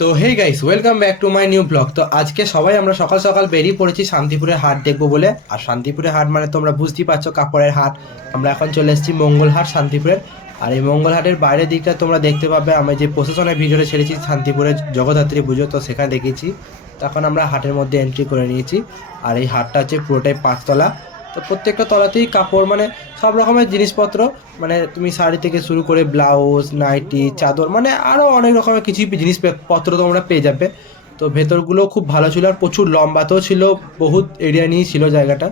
তো hey guys, welcome back to my new blog. তো আজকে সবাই আমরা সকাল সকাল বেরিয়ে পড়েছি শান্তিপুরের হাট দেখবো বলে। আর শান্তিপুরের হাট মানে তোমরা বুঝতেই পারছো, কাপড়ের হাট। আমরা এখন চলে এসেছি মঙ্গলহাট শান্তিপুরের। আর এই মঙ্গলহাটের বাইরের দিকটা তোমরা দেখতে পাবে, আমি যে প্রশাসনের ভিডিওটা ছেড়েছি শান্তিপুরের জগদ্ধাত্রী পুজো, তো সেখানে দেখিয়েছি। তখন আমরা হাটের মধ্যে এন্ট্রি করে নিয়েছি। আর এই হাটটা হচ্ছে পুরোটাই 5 তলা। তো প্রত্যেকটা তলাতেই কাপড় মানে সব রকমের জিনিসপত্র, মানে তুমি শাড়ি থেকে শুরু করে ব্লাউজ, নাইটি, চাদর, মানে আরও অনেক রকমের কিছু জিনিসপত্র তোমরা পেয়ে যাবে। তো ভেতরগুলো খুব ভালো ছিল আর প্রচুর লম্বাতেও ছিল, বহুত এরিয়া নিয়ে ছিল জায়গাটা।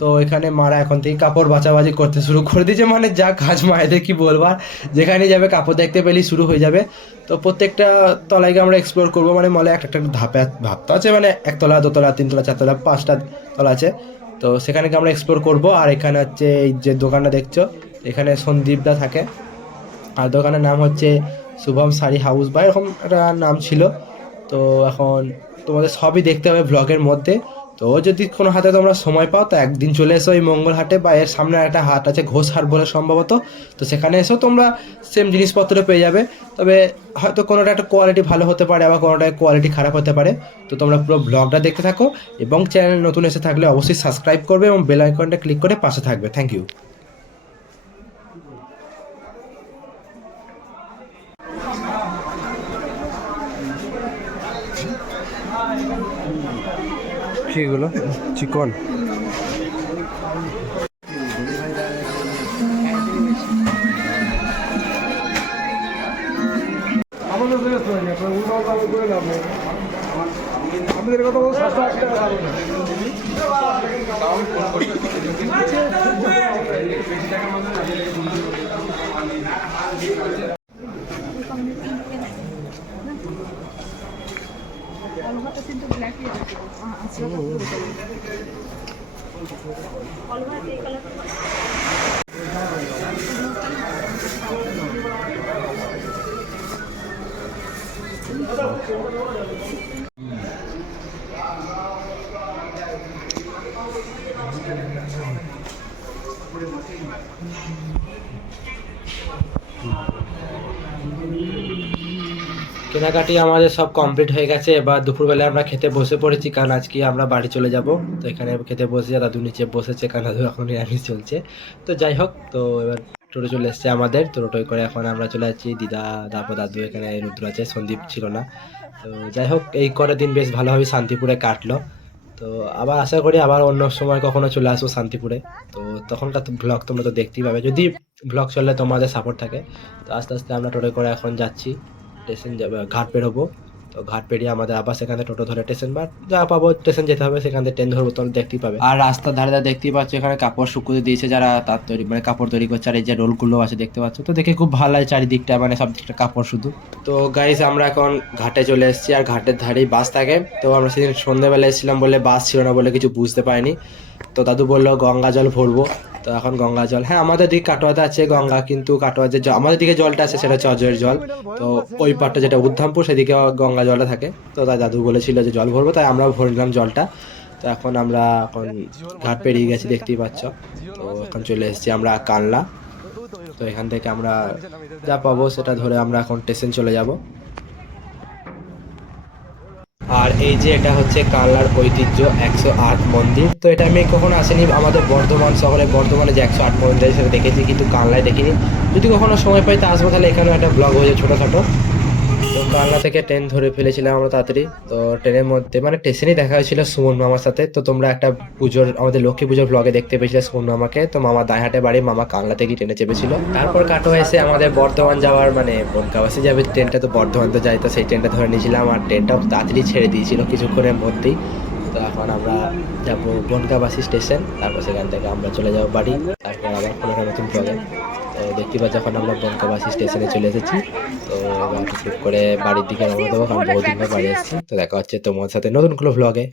তো এখানে মারা এখন থেকে কাপড় বাছাবাছি করতে শুরু করে দিয়েছে, মানে যা কাজ মায়েদের কি বলবার, যেখানে যাবে কাপড় দেখতে পেলেই শুরু হয়ে যাবে। তো প্রত্যেকটা তলায় আমরা এক্সপ্লোর করবো, মানে মলে একটা একটা ধাপে ভাবতে আছে, মানে 1 তলা 2 তলা 3 তলা 4 তলা 5টা তলা আছে। তো সেখানে আমরা এক্সপ্লোর করব। আর এখানে হচ্ছে এই যে দোকানটা দেখছো, এখানে সন্দীপদা থাকে। আর দোকানের নাম হচ্ছে শুভম শাড়ি হাউস বা এরকম একটা নাম ছিল। তো এখন তোমাদের সবই দেখতে হবে ব্লগের মধ্যে। তো যদি কোনো হাতে তোমরা সময় পাও তো একদিন চলে এসো এই মঙ্গল হাটে, বা এর সামনে একটা হাট আছে ঘোষ হাট বলে সম্ভবত। তো সেখানে এসো, তোমরা সেম জিনিসপত্র পেয়ে যাবে। তবে হয়তো কোনোটা একটা কোয়ালিটি ভালো হতে পারে, আবার কোনোটা কোয়ালিটি খারাপ হতে পারে। তো তোমরা পুরো ব্লগটা দেখতে থাকো, এবং চ্যানেল নতুন এসে থাকলে অবশ্যই সাবস্ক্রাইব করবে এবং বেল আইকনটা ক্লিক করে পাশে থাকবে। Thank you. সেগুলো চিকন। আমাদের ফেরত হয়ে যায় আপনার উন্নত দামে করে লাভ নেই। আমাদের কথা বলতে 700-8 টাকা কেনাকাটি আমাদের সব কমপ্লিট হয়ে গেছে। এবার দুপুরবেলায় আমরা খেতে বসে পড়েছি, কারণ আজকে আমরা বাড়ি চলে যাব। তো এখানে খেতে বসে দাদু নিচে বসেছে, কারণ দাদু এখন নিরামিষ চলছে। তো যাই হোক, তো এবার টোটো চলে এসছে আমাদের। তো টোটোয় করে এখন আমরা চলে যাচ্ছি। দিদা, তারপর দাদু, এখানে রুদ্র আছে, সন্দীপ ছিল না। তো যাই হোক, এই কটা দিন বেশ ভালোভাবে শান্তিপুরে কাটলো। তো আবার আশা করি আবার অন্য সময় কখনো চলে আসবো শান্তিপুরে। তো তখনকার তো ব্লগ তোমরা তো দেখতেই পাবে, যদি ব্লগ চললে তোমাদের সাপোর্ট থাকে। তো আস্তে আস্তে আমরা টোটো করে এখন যাচ্ছি, স্টেশন যাবে, ঘাট বেরোবো। তো ঘাট পেরিয়ে আমাদের আবার সেখান থেকে টোটো ধরে স্টেশন, বা যা পাবো স্টেশন যেতে হবে, সেখান থেকে ট্রেন ধরবো, তোমরা দেখতেই পাবে। আর রাস্তার ধারে ধারে দেখতেই পাচ্ছ এখানে কাপড় শুকুতে দিয়েছে, যারা তার তৈরি মানে কাপড় তৈরি করছে। আর এই যে রোলগুলো আছে দেখতে পাচ্ছ, তো দেখে খুব ভালো লাগে চারিদিকটা, মানে সব দিকটা কাপড় শুধু। তো গাইস, আমরা এখন ঘাটে চলে এসেছি, আর ঘাটের ধারেই বাস থাকে। তো আমরা সেদিন সন্ধ্যেবেলা এসেছিলাম বলে বাস ছিল না বলে কিছু বুঝতে পারিনি। তো দাদু বললো গঙ্গা জল ভরবো। তো এখন গঙ্গা জল, হ্যাঁ আমাদের দিকে কাটোয়াতে আছে গঙ্গা, কিন্তু কাটোয়া যে আমাদের দিকে জলটা আছে সেটা হচ্ছে অজয়ের জল। তো ওই পাটটা যেটা উদ্ধামপুর, সেদিকে গঙ্গা জলটা থাকে। তো তাই দাদু বলেছিল যে জল ভরবো, তাই আমরাও ভরে নিলাম জলটা। তো এখন আমরা ঘাট পেরিয়ে গেছি, দেখতেই পাচ্ছ। তো এখন চলে এসেছি আমরা কানলা। তো এখান থেকে আমরা যা পাবো সেটা ধরে আমরা এখন স্টেশন চলে যাব। আর এই যে এটা হচ্ছে কানলার ঐতিহ্য 108 মন্দির। তো এটা আমি কখনো আসিনি আমাদের বর্ধমান শহরে, বর্ধমানে যে 108 মন্দির আছে সেটা দেখেছি, কিন্তু কানলায় দেখিনি। যদি কখনো সময় পাই তা আসবো, তাহলে এখানেও একটা ব্লগ হয়েছে ছোটোখাটো। তো কালনা থেকে ট্রেন ধরে ফেলেছিলাম আমরা তাড়াতাড়ি। তো ট্রেনের মধ্যে মানে স্টেশনেই দেখা হয়েছিল সুমন মামার সাথে। তো তোমরা একটা পুজোর, আমাদের লক্ষ্মী পুজোর ব্লগে দেখতে পেয়েছিলে সুমন মামাকে। তো মামা দাঁড়াটে বাড়ি, মামা কালনা থেকেই ট্রেনে চেপেছিল। তারপর কাটো এসে আমাদের বর্ধমান যাওয়ার মানে বনগাঁওয়াসি যাবে ট্রেনটা, তো বর্ধমান তো যাই, তো সেই ট্রেনটা ধরে নিয়েছিলাম। আর ট্রেনটাও তাড়াতাড়ি ছেড়ে দিয়েছিল কিছুক্ষণের মধ্যেই। তো এখন আমরা যাবো বনগাঁওয়াসি স্টেশন, তারপর সেখান থেকে আমরা চলে যাবো বাড়ি। তারপর আবার কোনো একটা নতুন ব্লগে। তো দেখতে পাচ্ছি এখন আমরা বনগাঁওয়াসি স্টেশনে চলে এসেছি। তো এবার টুক করে বাড়ির দিকে রওনা দেবো, কারণ বহুদিন পর বাড়ি এসেছি। তো দেখা হচ্ছে তোমার সাথে নতুন কোনো ভ্লগে।